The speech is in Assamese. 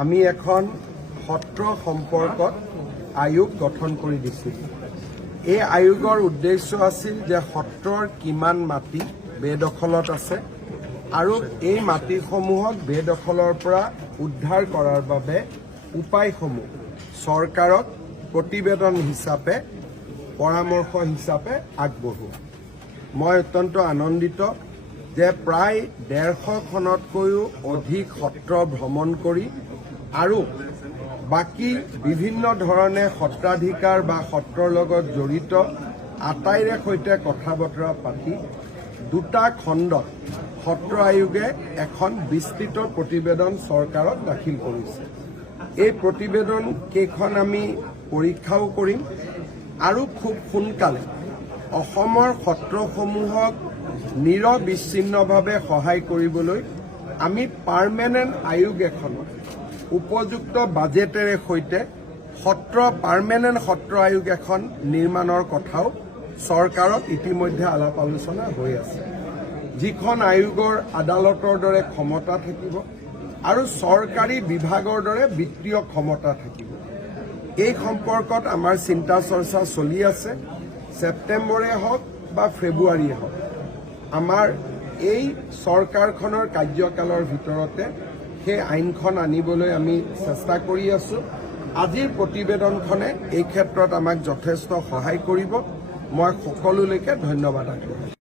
আমি এখন সত্ৰ সম্পৰ্কত আয়োগ গঠন কৰি দিছিল। এই আয়োগৰ উদ্দেশ্য আছিল যে সত্ৰৰ কিমান মাটি বেদখলত আছে আৰু এই মাটিসমূহক বেদখলৰ পৰা উদ্ধাৰ কৰাৰ বাবে উপায়সমূহ চৰকাৰক প্ৰতিবেদন হিচাপে পৰামৰ্শ হিচাপে আগবঢ়োৱা। মই অত্যন্ত আনন্দিত যে প্ৰায় 150খনতকৈও অধিক সত্ৰ ভ্ৰমণ কৰি আৰু বাকী বিভিন্ন ধৰণে সত্ৰাধিকাৰ বা সত্ৰৰ লগত জড়িত আটাইৰে সৈতে কথা বতৰা পাতি দুটা খণ্ডত সত্ৰ আয়োগে এখন বিস্তৃত প্ৰতিবেদন চৰকাৰক দাখিল কৰিছে। এই প্ৰতিবেদন কেইখন আমি পৰীক্ষাও কৰিম আৰু খুব সোনকালে অসমৰ সত্ৰসমূহক নিৰবিচ্ছিন্নভাৱে সহায় কৰিবলৈ আমি পাৰ্মানেণ্ট আয়োগ এখনত উপযুক্ত বাজেটেৰে সৈতে পাৰ্মানেণ্ট সত্ৰ আয়োগ এখন নিৰ্মাণৰ কথাও চৰকাৰত ইতিমধ্যে আলাপ আলোচনা হৈ আছে, যিখন আয়োগৰ আদালতৰ দৰে ক্ষমতা থাকিব আৰু চৰকাৰী বিভাগৰ দৰে বিত্তীয় ক্ষমতা থাকিব। এই সম্পৰ্কত আমাৰ চিন্তা চৰ্চা চলি আছে। ছেপ্টেম্বৰে হওক বা ফেব্ৰুৱাৰীয়ে হওক আমাৰ এই চৰকাৰখনৰ কাৰ্যকালৰ ভিতৰতে সেই আইনখন আনিবলৈ আমি চেষ্টা কৰি আছো। আজিৰ প্ৰতিবেদনখনে এই ক্ষেত্ৰত আমাক যথেষ্ট সহায় কৰিব। মই সকলোলৈকে ধন্যবাদ আগবঢ়াইছো।